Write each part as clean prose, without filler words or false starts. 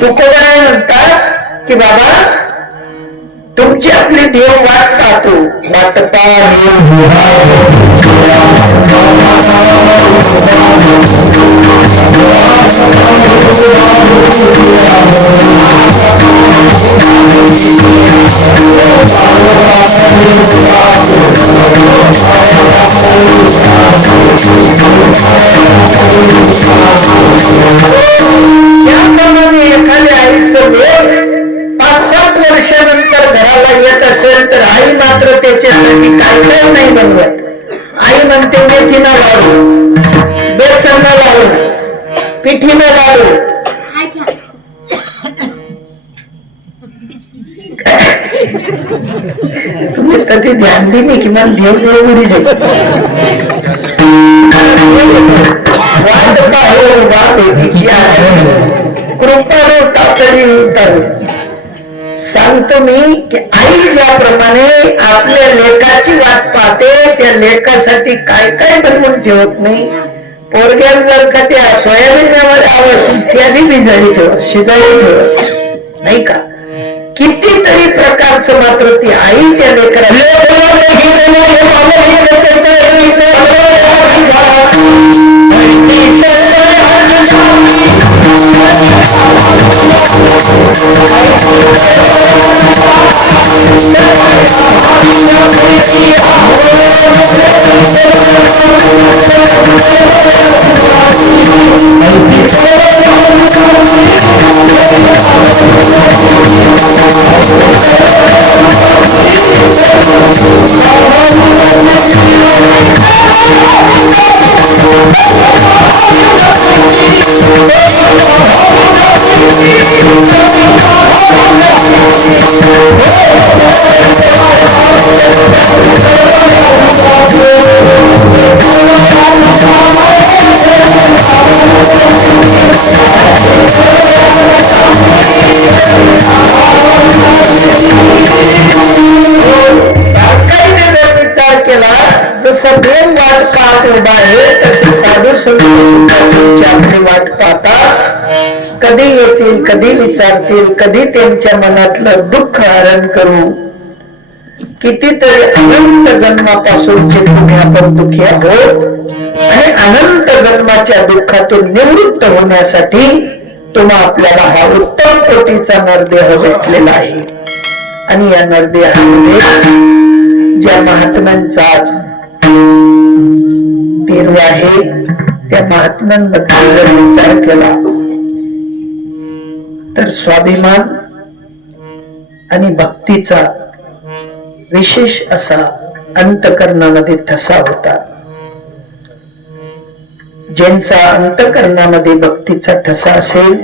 तुकोबाराय म्हणतात की बाबा तुमची आपली देव वाट पाहतो, वाटता याप्रमाणे एखाद्या आईचं लेक 5-7 वर्षानंतर घराला येत असेल तर आई मात्र त्याच्यासाठी काय काय नाही बनवत. आई म्हणते मेथीनं लाडू, बेसनला लाडू, पिठीनं लाडू. तुम्ही कधी ध्यान दिली की मला देव देवडी जाईल. वाट पाहू बाबेची कृपाळू तातडी उतारू. सांगतो मी की आई ज्याप्रमाणे आपल्या लेकाची वाट पाहते त्या लेकासाठी काय काय बनवून ठेवत नाही. पोरग्याला जर का त्या सोयाबीनमध्ये आवडते त्याही भिजारी ठेवत, शिजारी ठेवत नाही का. कितीतरी प्रकारचं मात्र ती आई त्या लेकराला जसं देव वाट पाहत उभा आहे तसे साधू संत सुद्धा तुमची आपली वाट पाहतात. कधी येतील, कधी विचारतील, कधी त्यांच्या मनातलं दुःख हरण करू. कितीतरी अनंत जन्मापासूनचे तुम्ही आपण दुःखी आहोत आणि अनंत जन्माच्या दुःखातून निवृत्त होण्यासाठी तुम्हा आपल्याला हा उत्तम कोटीचा नरदेह भेटलेला आहे. आणि या नरदेहामध्ये ज्या महात्म्यांचा आज पेरू आहे त्या महात्म्यांबद्दल जर विचार केला तर स्वाभिमान आणि भक्तीचा विशेष असा अंतकरणामध्ये ठसा होता. ज्यांचा अंतकरणामध्ये भक्तीचा ठसा असेल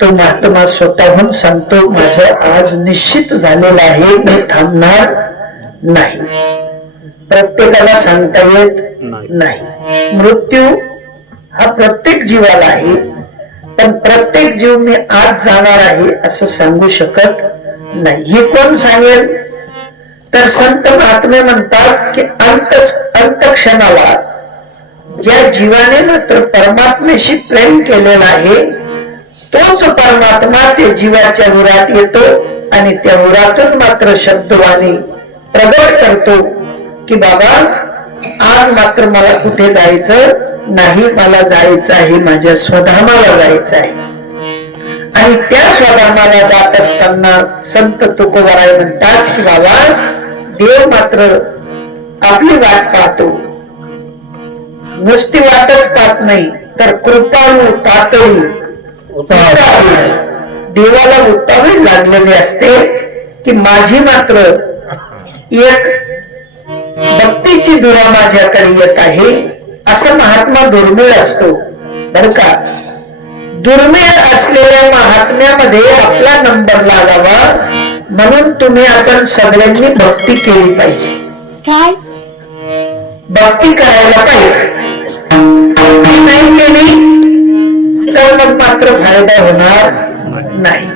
तो महात्मा स्वतःहून सांगतो माझं आज निश्चित झालेलं आहे, मी थांबणार नाही. प्रत्येकाला सांगता येत नाही. मृत्यू हा प्रत्येक जीवाला आहे, पण प्रत्येक जीव मी आज जाणार आहे असं सांगू शकत नाही. हे कोण सांगेल तर संत महात्मे म्हणतात की अंतक्षणाला ज्या जीवाने मात्र परमात्म्याशी प्रेम केलेला आहे तोच परमात्मा त्या जीवाच्या उरात येतो आणि त्या उरातून मात्र शब्दवाणी प्रगट करतो की बाबा आज मात्र मला कुठे जायचं नाही, मला जायचं आहे माझ्या स्वधामाला जायचं आहे. आणि त्या स्वधामाला जात असताना संत तुकोबाराय म्हणतात की बाबा देव मात्र आपली वाट पाहतो. नुसती वाटच पाहत नाही तर कृपाळू तातडी देवाला उत्तावण लागलेले असते की माझी मात्र एक भक्तीची दुरा माझ्याकडे येत आहे. असं महात्मा दुर्मिळ असतो बर का. दुर्मिळ असलेल्या महात्म्यामध्ये आपला नंबर लागावा म्हणून तुम्ही आपण सगळ्यांनी भक्ती केली पाहिजे. काय भक्ती करायला पाहिजे. भक्ती नाही केली तर मग मात्र फायदा होणार नाही.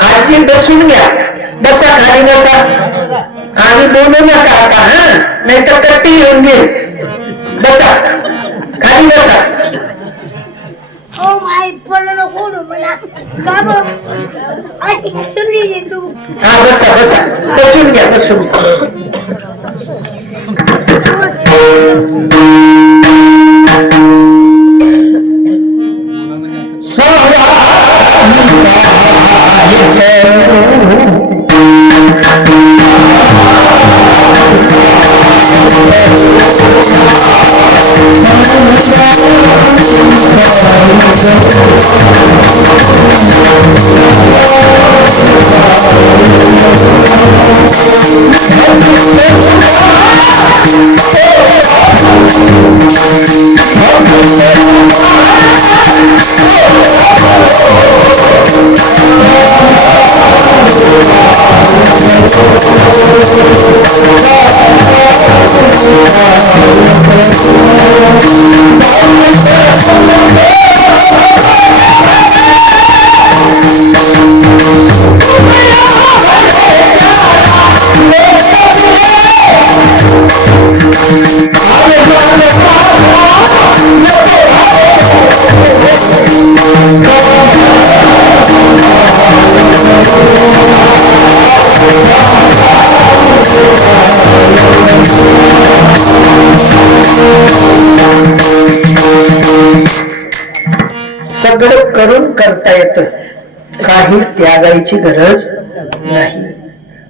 आजी बसून घ्या, बसा खाली बसा आणि बोलू नका आता. हा नाही तर कट्टी येऊन घेईल. बसा खाली बसा बसा, बसून घ्या बसून. सगळं करून करता येत, काही त्यागायची गरज नाही.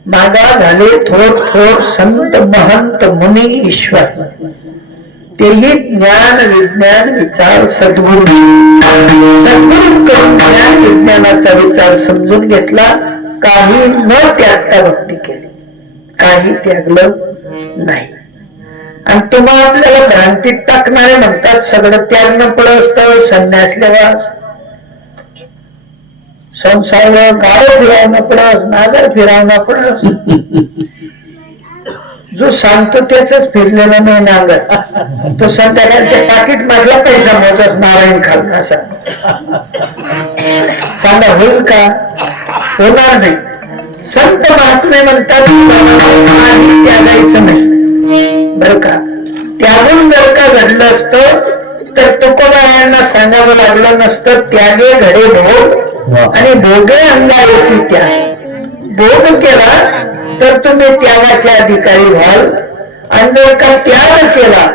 मागा झाले थोर थोर संत महंत मुनी ईश्वर, तेही ज्ञान विज्ञान विचार सद्गुरू. सद्गुरूंकडून ज्ञान विज्ञानाचा विचार समजून घेतला, काही न त्यागता भक्ती केली, काही त्यागलं नाही. आणि तुम्हा आपल्याला भ्रांतीत टाकणारे म्हणतात सगळं त्यागणं पडत, संन्यास लेवास, संसार गाडं फिरावणं पडस, नागर फिरावणं पडस. जो सांगतो त्याच फिरलेला नाही नागर, तो संध्याकाळी त्या पाकिट मधला पैसा मोजस नारायण खाल असा. सांगा होईल का? होणार नाही. संत महात्मे म्हणतात काही त्यागायचं नाही बर का. त्यागून जर का घडलं असतं तर तुकोबारायांना सांगावं लागलं नसतं, त्यागे घडे भोग आणि भोगे अंगा होती. त्या भोग केला तर तुम्ही त्यागाचे अधिकारी व्हाल, आणि जर का त्याग केला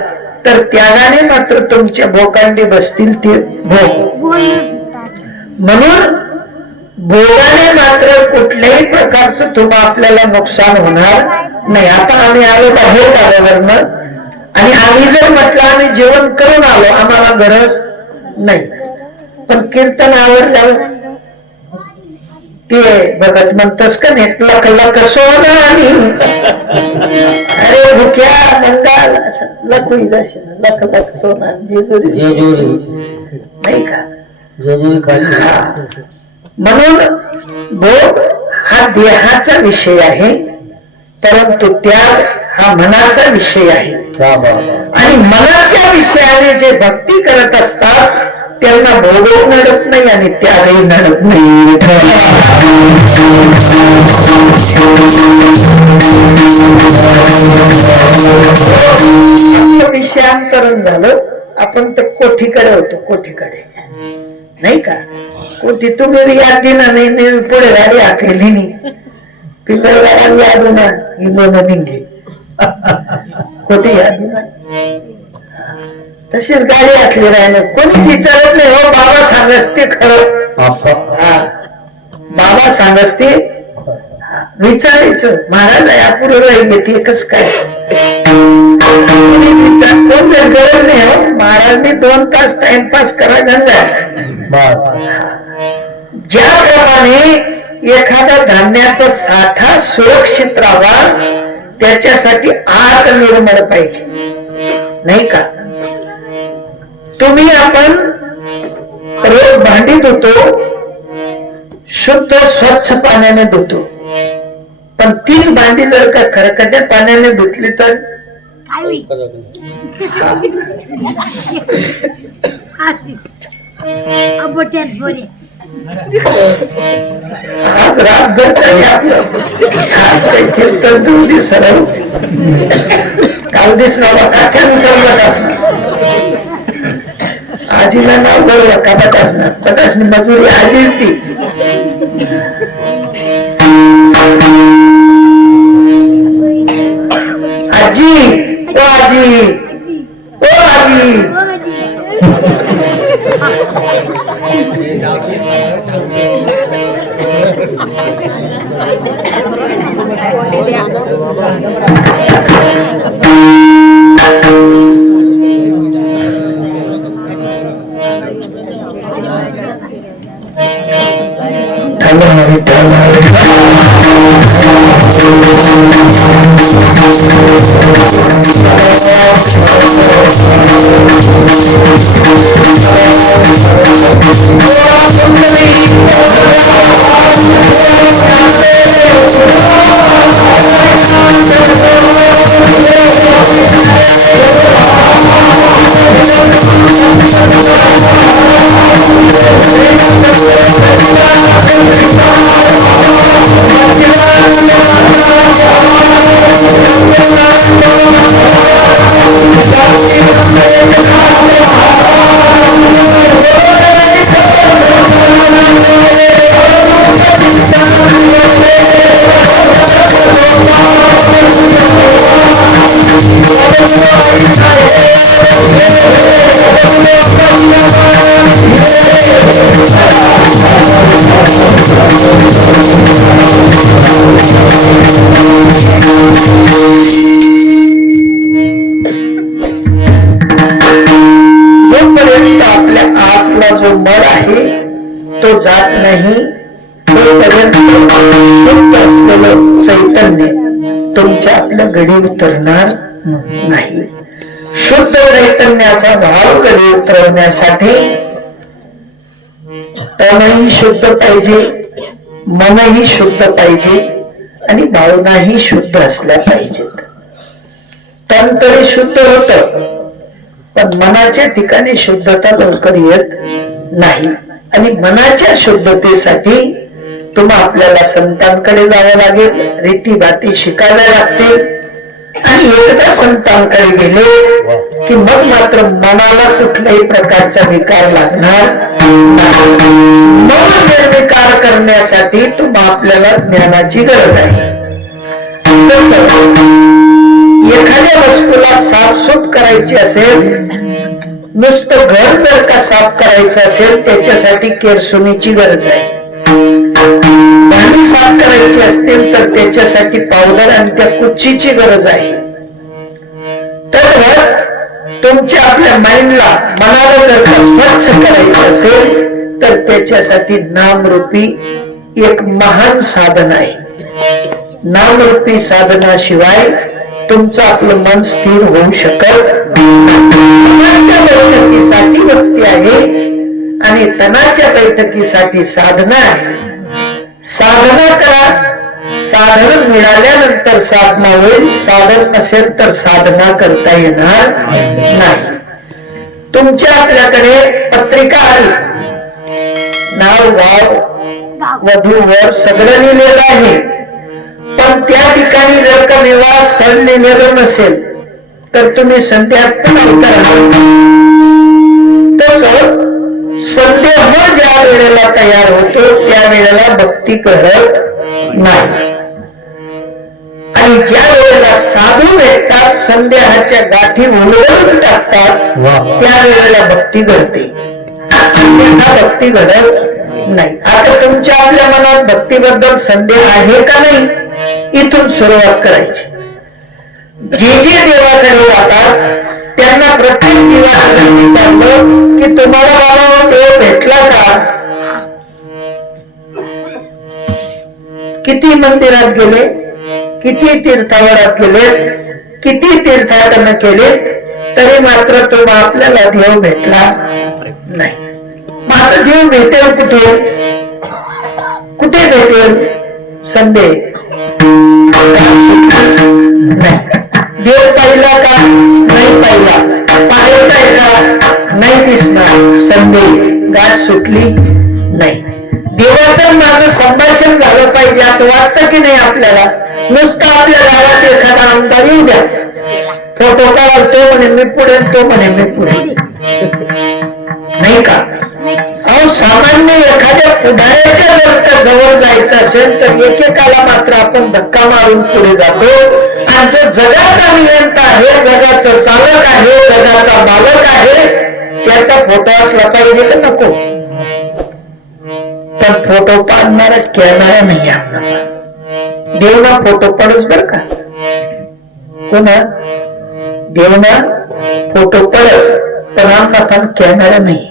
तर त्यागाने मात्र तुमच्या भोकांडी बसतील ते भोग. म्हणून भोगाने मात्र कुठल्याही प्रकारचं तुम्हा आपल्याला नुकसान होणार नाही. आता आम्ही आलो बाहेर गावावरनं, आणि आम्ही जर म्हटलं आम्ही जेवण करून आलो, आम्हाला गरज नाही. पण कीर्तन आवडल्यावर ते भगत म्हणतस का नाही, लख लख सोना आणि अरे भुक्या मंगाल लखुई जाशील, लख लख सोना जेजुरी नाही का. म्हणून भोग हा देहाचा विषय आहे, परंतु त्याग हा मनाचा विषय आहे. आणि मनाच्या विषयाने जे भक्ती करत असतात त्यांना भोगही नडत नाही आणि त्यागही नडत नाही. विषयांतरण झालं, आपण तर कोठीकडे होतो, कोठीकडे नाही का. कोठी तुम्ही याद दिना नाही, पुढे गाडी आखलेली नाही, पिंपळ गाडी यादू ना ही बोन निघे कोठी यादू ना, तशीच गाडी आखली राहिलं. कोणीच विचारत नाही हो बाबा सांगस ते खरं. बाबा सांगस ते विचारायचं. महाराज यापुढे राहिले ते कस काय विचार कोणत्याच गरज नाही हो. महाराजने 2 तास टाइमपास करा गंगा. ज्याप्रमाणे एखादा धान्याचा साठा सुरक्षित राहावा त्याच्यासाठी आत निर्मळ पाहिजे नाही का. तुम्ही आपण रोज भांडी धुतो, शुद्ध स्वच्छ पाण्याने धुतो, पण तीच भांडी जर का खरकट्या पाण्याने धुतली तर आज रातभरचा सरळ काल दिसणार काठ्यानं समजत असणार, आजीला नाव बरोबर कापत असणार, पटासनी मजुरी आजीच ती. जोपर्यंत आपल्या आतला जो मळ आहे तो जात नाही तोपर्यंत शुद्ध असलेलं चैतन्य तुमच्या आपल्या गडी उतरणार नाही. शुद्ध चैतन्याचा भाव गडी उतरवण्यासाठी तनही शुद्ध पाहिजे, मनही शुद्ध पाहिजे आणि भावनाही शुद्ध असल्या पाहिजेत. तन तरी शुद्ध होत पण मनाच्या ठिकाणी शुद्धता लवकर येत नाही आणि मनाच्या शुद्धतेसाठी तुम्हा आपल्याला संतांकडे जावं लागेल, रीतीभाती शिकायला लागतील आणि एकदा संतांकडे गेले की मग मात्र मनाला कुठल्याही प्रकारचा विकार लागणार नाही. मन निर्विकार करण्यासाठी तुम्हा आपल्याला ज्ञानाची गरज आहे. जसं एखाद्या वस्तूला साफसूफ करायची असेल, नुसतं घर जर का साफ करायचं असेल त्याच्यासाठी केरसुनीची गरज आहे. भांडी साफ करायची असतील तर त्याच्यासाठी पावडर आणि त्या कुच्चीची गरज आहे. तर तुमच्या आपल्या माइंडला मनाला जर का स्वच्छ करायचं असेल तर त्याच्यासाठी नामरूपी एक महान साधन आहे. नामरूपी साधनाशिवाय तुमचं आपलं मन स्थिर होऊ शकत. मनाच्या बैठकीसाठी भक्ती आहे आणि तनाच्या बैठकीसाठी साधना आहे. साधना करा, साधन मिळाल्यानंतर साधना होईल. साधन नसेल तर साधना करता येणार नाही. तुमच्या आपल्याकडे पत्रिका आली, नाव गाव वधूवर सगळं लिहिलेलं आहे, पण त्या ठिकाणी जर का विवाह स्थळ लिहिलेलं नसेल तर तुम्ही संध्यात पण करा. तसं संदेह ज्या वेळेला तयार होतो त्या वेळेला भक्ती घडत नाही आणि ज्या वेळेला साधू भेटतात, संदेहाच्या गाठी उलगडून टाकतात, त्या वेळेला भक्ती घडते. भक्ती घडत नाही. आता तुमच्या आपल्या मनात भक्तीबद्दल संदेह आहे का नाही, इथून सुरुवात करायची. जे जे देवाकडे जातात त्यांना प्रत्येक जीवाला विचारलं की तुम्हाला बाबा देव भेटला का? किती मंदिरात गेले, किती तीर्थावरात गेले, किती तीर्थाटन केले, तरी मात्र तुम्हा आपल्याला देव भेटला नाही. मात्र देव भेटेल कुठे, कुठे भेटेल? संदेह. देव पाहिला का? नाही पाहिला. पाहायचा आहे का? नाही दिसणार. संदेह. गाठ सुटली नाही. देवाचं माझं संभाषण झालं पाहिजे असं वाटतं की नाही आपल्याला? नुसतं आपल्या गावात एखादा आमदार येऊ द्या, फोटो काढतो म्हणे मी पुढे, तो म्हणे मी पुढे, नाही का? अहो सामान्य एखाद्या पुढाऱ्याच्या जर का जवळ जायचं असेल तर एकेकाला मात्र आपण धक्का मारून पुढे जातो आणि जो जगाचा नियंता आहे, जगाचं चालक आहे, जगाचा मालक आहे, त्याचा फोटो असला पाहिजे का नको? पण फोटो पाडणारा कॅमेरा नाही आपला. देवना फोटो पडच बर का, कोणा देवना फोटो पडस, पण आमचा पण कॅमेरा नाही.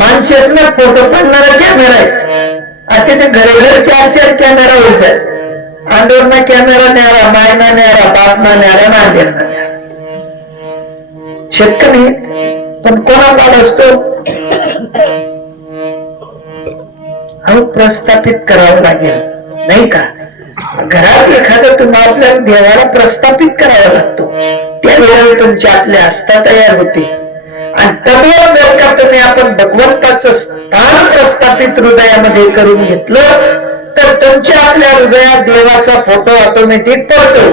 माणसेच ना फोटो पडणारा कॅमेरा आहे. आता ते घरोघर 4-4 कॅमेरा होतात. अंडोरना कॅमेरा न्यारा, मायना न्यारा, बापना न्यारा, नांदेरना न्यारा. शेतकरी पण कोणाला असतो प्रस्थापित करावं लागेल नाही का? घरात एखादं तुम्हाला आपल्याला देवाला प्रस्थापित करावा लागतो, त्यावेळेला तुमची आपल्या आस्था तयार होते. आणि तत्व जर का तुम्ही आपण भगवंताचं स्थान प्रस्थापित हृदयामध्ये करून घेतलं तर तुमच्या आपल्या हृदयात देवाचा फोटो ऑटोमॅटिक पडतो.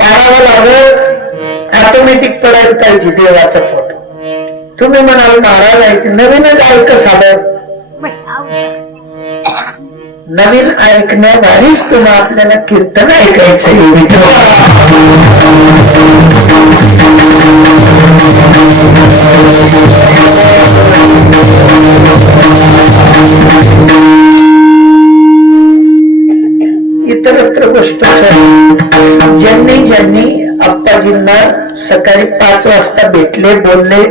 पाडावा लागत, ऑटोमॅटिक पडायला पाहिजे देवाचा फोटो. तुम्ही म्हणाल महाराज ऐक, नवीनच ऐक साधं. नवीन ऐकण्यावारीच तुम्हाला आपल्याला कीर्तन ऐकायचं. इतरत्र गोष्ट ज्यांनी अप्पाजींना सकाळी 5 वाजता भेटले, बोलले,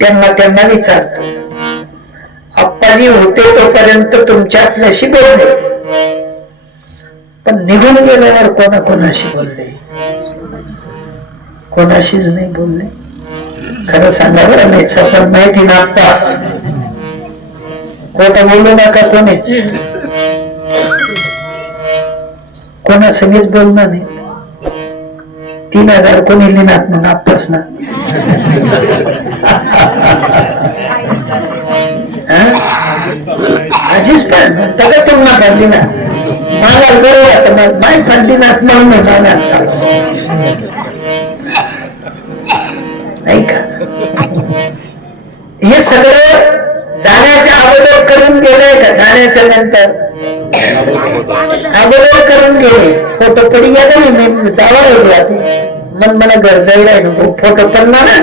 त्यांना विचारतो, अप्पाजी होते तोपर्यंत तुमच्या आपल्याशी बोलले, पण निघून गेल्यावर कोणाशी बोलले? कोणाशीच नाही बोलले. खरं सांगा बरं, नाही पण माहिती ना आप्पा, खोटं बोलू नका. कोणासंगीच बोलणार नाही. 3000 कोणी लिहिणार मग आप्पाच ना. आजीच पण तसं तुम्हाला फांदी ना मला बरोबर माय फांदी नाथ म्हणून नाही का? हे सगळं जाण्याच्या अगोदर करून गेलंय का? जाण्याच्या नंतर अगोदर करून गेले. फोटो पडी गेला मी जावा लागला ते मन मला गरजाही राहिलो फोटो पडणार ना.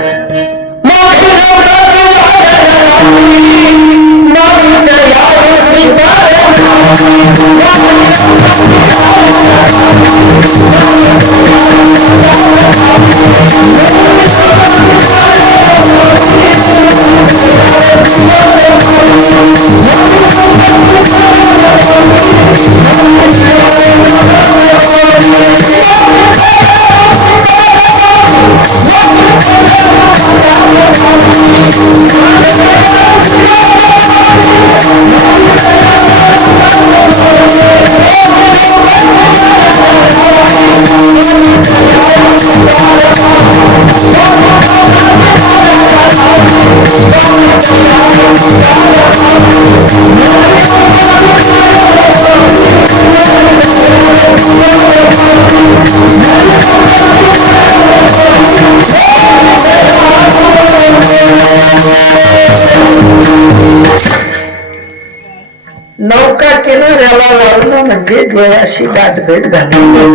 नौका किनाऱ्याला लावणं म्हणजे देवाशी गाठभेट घालून.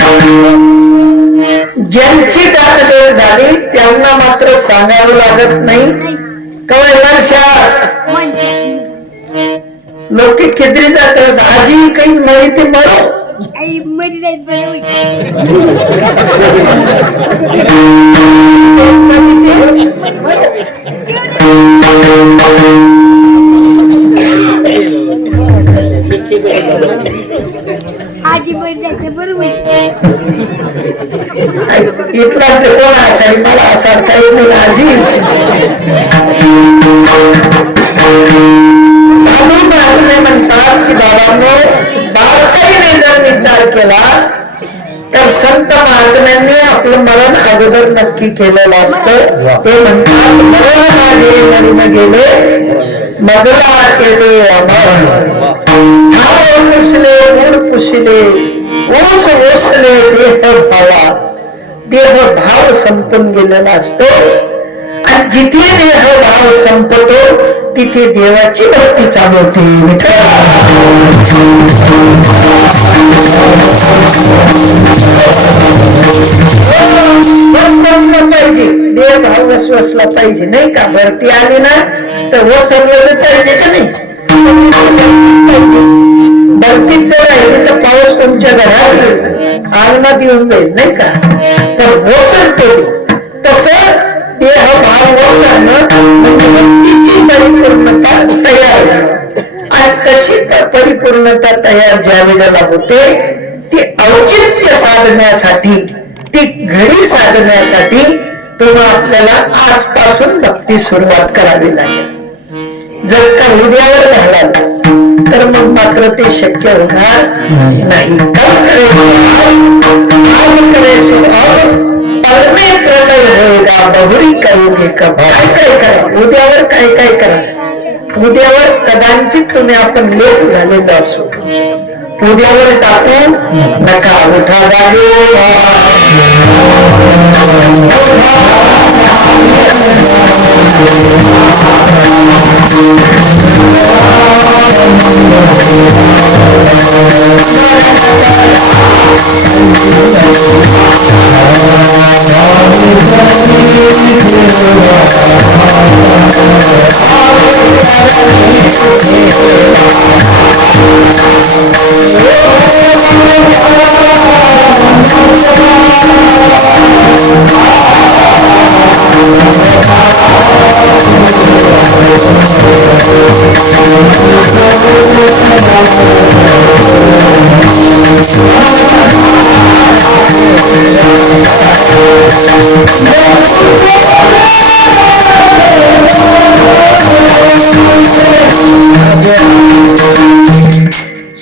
ज्यांची गाठभेट झाली त्यांना मात्र सांगावं लागत नाही. कवय वर्षात लोक किती जातात, आजी काही मरी ते मरो इथला कोण असाय मला असा काही नाही. आजी साधू महात्मे म्हणतात की बाबांनो, बारकाईने जर विचार केला तर संत महात्म्यांनी आपलं मरण अगोदर नक्की केलेलं असतं. ते म्हणतात मरण माझे मरून गेले मजला केले अमर, पुसले गुड पुसले ओस ओसले देह भावा. देह भाव संपून गेलेला असतो आणि जिथे देह भाव संपतो तिथे देवाची भक्ती चालू होते. वसवसला पाहिजे, देवभाव वसवसला पाहिजे नाही का. भरती आली ना तर वसवलं पाहिजे का नाही. भरतीच जर राहिली तर पाऊस तुमच्या घरात आलमात येऊन जाईल नाही का. तर वसवतो तस देहभाव वसरणं म्हणजे भक्तीची परिपूर्णता तयार होणं. आणि तशी परिपूर्णता तयार ज्या वेळेला होते ती औचित्य साधण्यासाठी, ती घडी साधण्यासाठी तेव्हा आपल्याला आजपासून भक्ती सुरुवात करावी लागेल. जर का उद्यावर घालाल तर मग मात्र ते शक्य होणार नाही. कल करे आज करे स्वभाव परमे प्रलय होएगा बहुरी करोगे कब. काय काय करा उद्यावर, काय काय करा उद्यावर. कदाचित तुम्ही आपण लेट झालेलो असो, उद्यावर टाकू नका. उठा जागे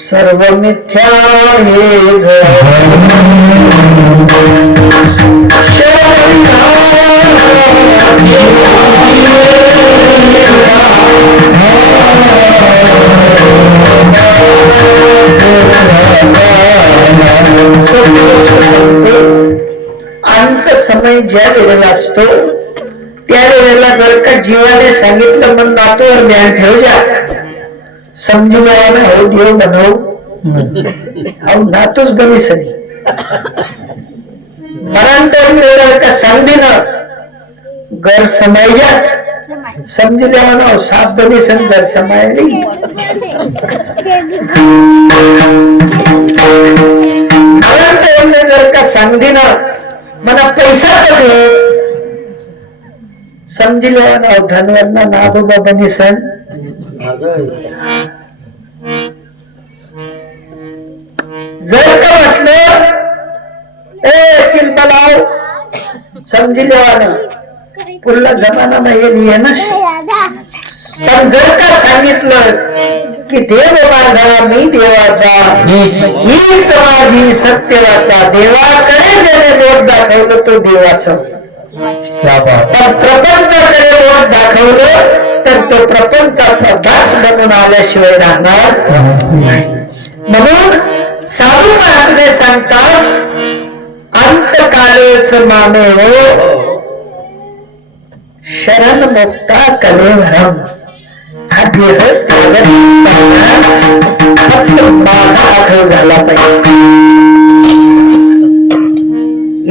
सर्व मिथ्या हे अंत समय ज्या वेळेला असतो त्या वेळेला जर का जीवाने सांगितलं मग नातूवर ध्यान ठेव जा. समजी मला हो देव बनव अहो नातूच बनी सनी मरांतर का समझी ना घर समाय जा. समझ लेवाना साफ बनी सन घर समाय नहीं. मरांतर जर का समझी ना मना पैसा कधी समझी लेवाना धनवरना नादोबा बनी सन. जर का म्हटलं किल बनाव समजी लेवाना पुढला जमाना नाही आहे ना. पण जर का सांगितलं की देव माझा मी देवाचा हीच माझी सत्यवाचा देवाकडे ज्याने बोट दाखवलं तो देवाचा. पण प्रपंचाकडे बोट दाखवलं तर तो प्रपंचाचा दास बनून आल्याशिवाय राहणार नाही. म्हणून साधू महात्मे सांगतात अंतकाळेच मामे हो शरण मुक्ता कलेवरम. हा देह त्यागत असताना फक्त माझा आठव झाला पाहिजे.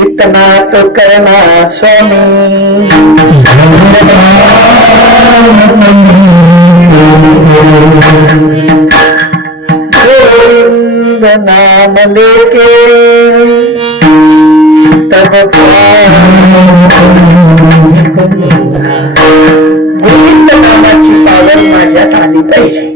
इतना तो करना स्वामी गोविंद नाम लेके तब गोविंद नामाची पावर माझ्यात आली पाहिजे.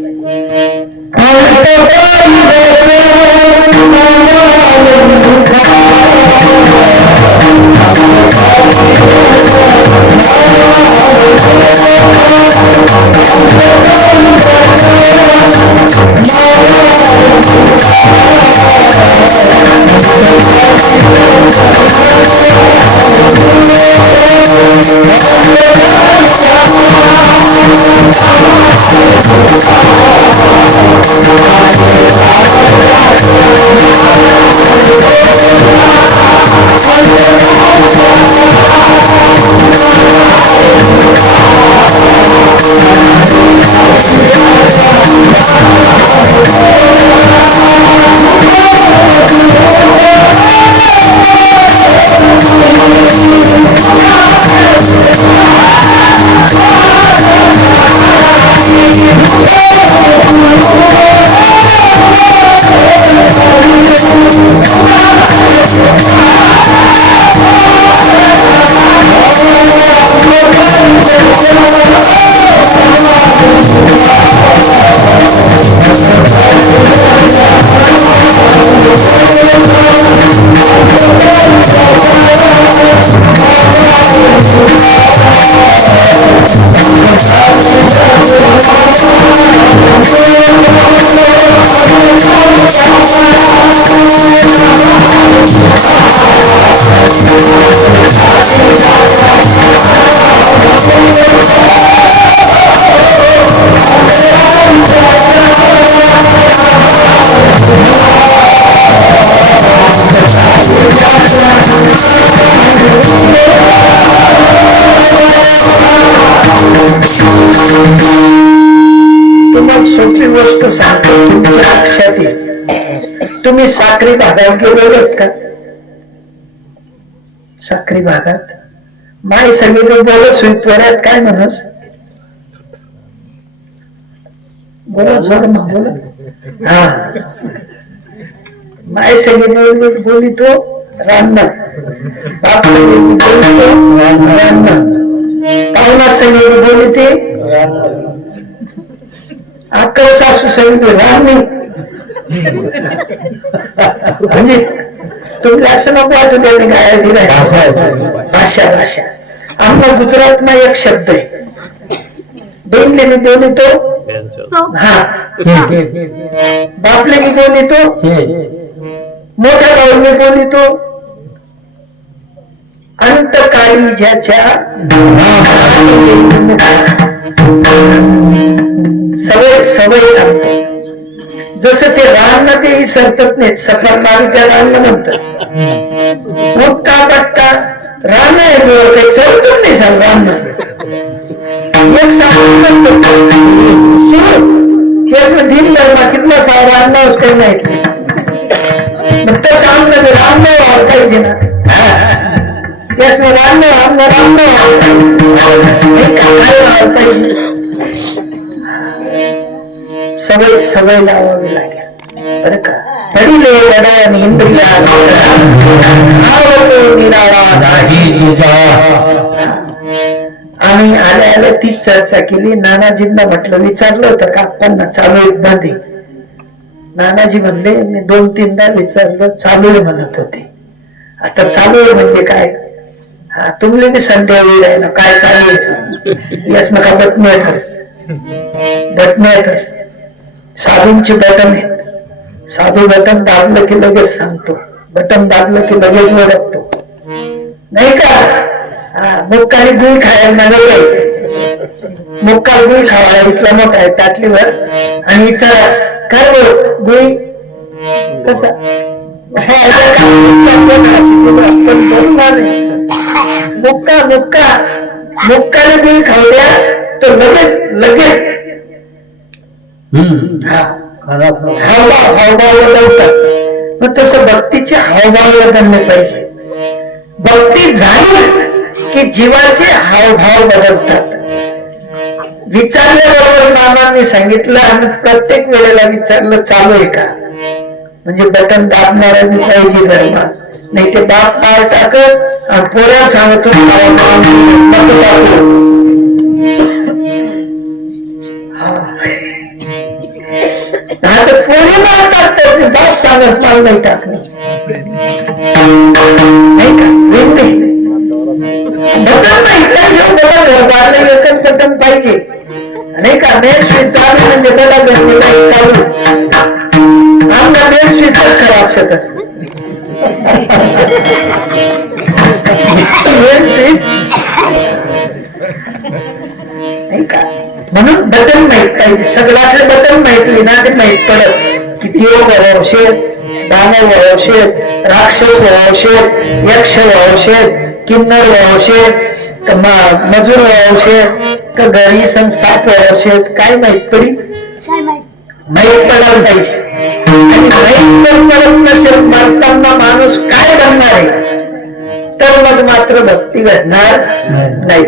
तुम्हाला सोपी गोष्ट सांगतो, तुमच्या लक्षात येईल. तुम्ही साक्री भागात गेलेले आहेत का? साक्री भागात माय सगळीकडे बोलत सुईत पोऱ्यात काय म्हणस, बोला जोड मग बोला. हा, माय सगळीकडे बोली तो रामनाथ, बाप सगळीकडे बोली तो रामनाथ, पाहुणा सगळीकडे बोली ते अक्कल, सासू सगळीकडे राम. म्हणजे तुम्ही असं नको वाटू द्या भाषा. भाषा आम्हाला गुजरात मा एक शब्द आहे, बहिणले मी बोली तो, हा बापले मी बोली तो, मोठ्या भाऊ मी बोली तो, अंतकाळी ज्याच्या सवय सवय सांगतो. जसं ते रान ते सरकत नाहीत, सफर मारी त्या रान म्हणतात. मोठा पट्टा रान आहे, काही चौकत नाही सांग रान. एक सांगतो सुरू दिन कितला सा रान काही माहित नाही, मग तसं आमचं राम नाही व्हायला पाहिजे ना. त्यास राम व्हायला पाहिजे. सवय सवय लावावी लागेल बरं का. पडिले वडन इंद्रिया आम्ही आल्या आल्या तीच चर्चा केली. नानाजींना म्हटलं, विचारलं होतं का आपण चालू एक मध्ये. नानाजी म्हणले, मी 2-3दा विचारलं, चालू आहे म्हणत होते. आता चालू आहे म्हणजे काय? हा, तुमले मी संध्या वेळ आहे ना, काय चालू आहे यास नका बटन येतच. साधूंची बटन आहे, साधू बटन दाबलं की लगेच सांगतो, बटन दाबलं की लगेच ओळखतो, नाही का. मुक्काली गुळी खायला नव्हे, मुक्काल गुळी खावा इथला मोठा आहे ताटलीवर, आणि विचारा काय गुळी कसा मुक्का मुक्का मुक्काला गुळी खाऊ द्या तो लगेच लगेच हावभाव बदलतात. मग तसं भक्तीचे हावभाव बदलले पाहिजे. भक्ती झाली की जीवाचे हावभाव बदलतात. विचारल्याबरोबर मामांनी सांगितलं, आणि प्रत्येक वेळेला विचारलं चालू आहे का, म्हणजे बटन दाबणारा पाहिजे घरमा, नाही ते बाप पार टाकत आणि पोऱ्या सांगतो आता पोरी मार टाकतात, बाप सांगत पाल नाही टाकणे, नाही का. बटन नाही एकच बटन पाहिजे, नाही का. मेन स्विच म्हणजे बडा चालू, आमचा मेन स्विचच खराब शकत मेन स्विच, नाही का. म्हणून बटन माहित पाहिजे. सगळ्याचे बटन माहित ना ते माहित पडत किती वंशेत, दानव वंशेत, राक्षस वंशेत, यक्ष वंशेत, किन्नर वंशेत, मजूर वंशेत, का घरी साप वंशेत, काय माहित पडी, माहित पडायला पाहिजे. आणि माहित जर पडत नसेल, मरताना माणूस काय बनणार आहे, तर मग मात्र भक्ती घडणार नाही.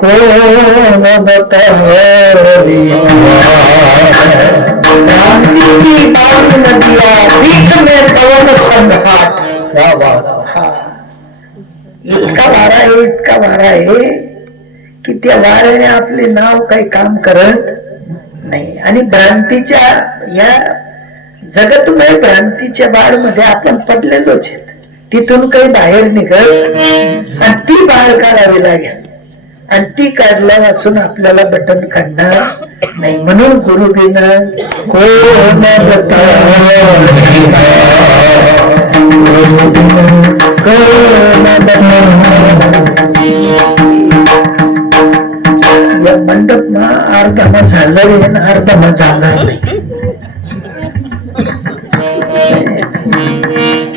कौन बतावे क्रांति की बाल नदिया बीच में पवन संघाट. इतका वारा आहे की त्या वाऱ्याने आपले नाव काही काम करत नाही. आणि भ्रांतीच्या या जगतमय भ्रांतीच्या बाळ मध्ये आपण पडलेलोच आहेत. तिथून काही बाहेर निघत आणि ती बाळ काढावी लागेल. आणि ती काढल्या वाचून आपल्याला बटन काढणार नाही. म्हणून गुरुबीन कोण या मंडप मा अर्धा झालं ना अर्धा झालं नाही.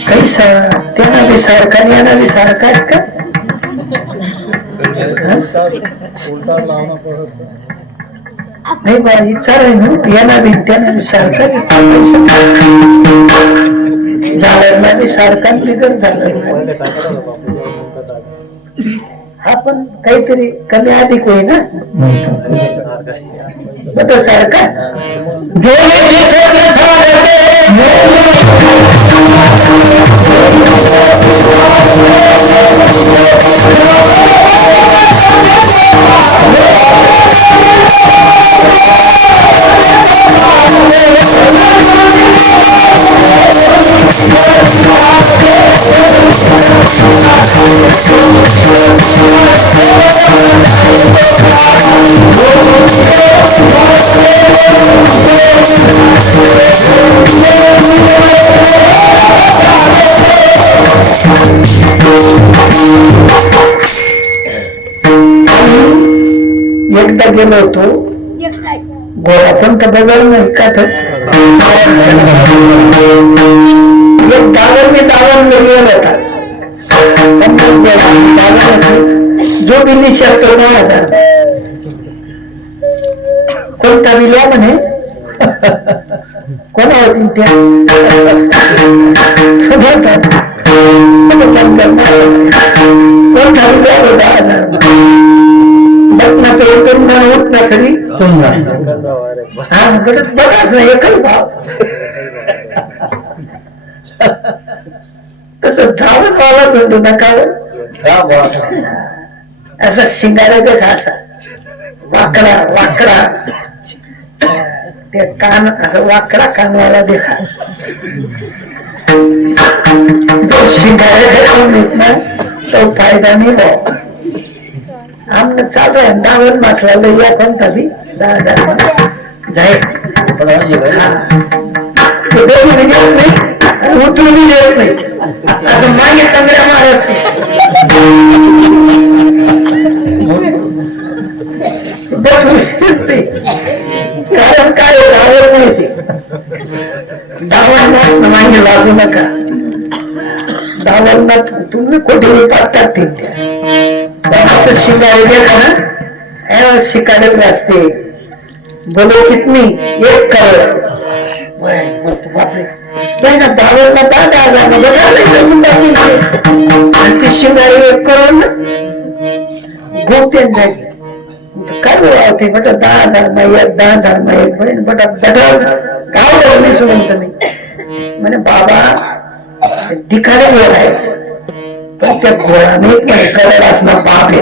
काही त्यांना बी सारखा यांना बी सारखा आहेत का? नाही बा विचार आहे ना यांना बी त्यांना बी सारखा झाडांना बी सारखा बिघड झालं. हा पण काहीतरी कमी अधिक होई ना बट सारखा एकदा गेलो होतो गोळा पण तर बदल नाही का तर एक दावण गेला होता. जो बिल्ली शकतो 9,000 कोणता बिल्या म्हणे कोणा होती त्या कोणता बिल्या 10,000 बटनाचं उतरून होत ना तरी हा बघाच नाही एकच भाव. तसं धावत वाला धोंडू नका असं शिंगारा देखा असा वाकडा ते कान असं वाकडा कानवाला देखा जो शिंगारा देखा ना तो फायदा नाही भाव. आमनं चालू आहे 10 मासला या कोणता बी 10,000 जाईल नाही उतरून देत नाही असं मागे तंगड्या मार असते. कारण काय धावत माहिती 10 मास मागे लागू नका. 10 तुम्ही कुठे पाठतात त्या असं शिकायला गेला ना शिकायला असते. बोलो कितनी 1 करोड बापरे नाही ना 10,000 आणि ती शिंगारी 1 करोड ना गोपते जागी काय बोलावते बट 10,000 माहिती 10,000 माहिती बट बदल काय बोलले सोडून तुम्ही म्हणे बाबा दिखाने गोळा आहे पण त्या घोडाने कलर असणार बाप आहे.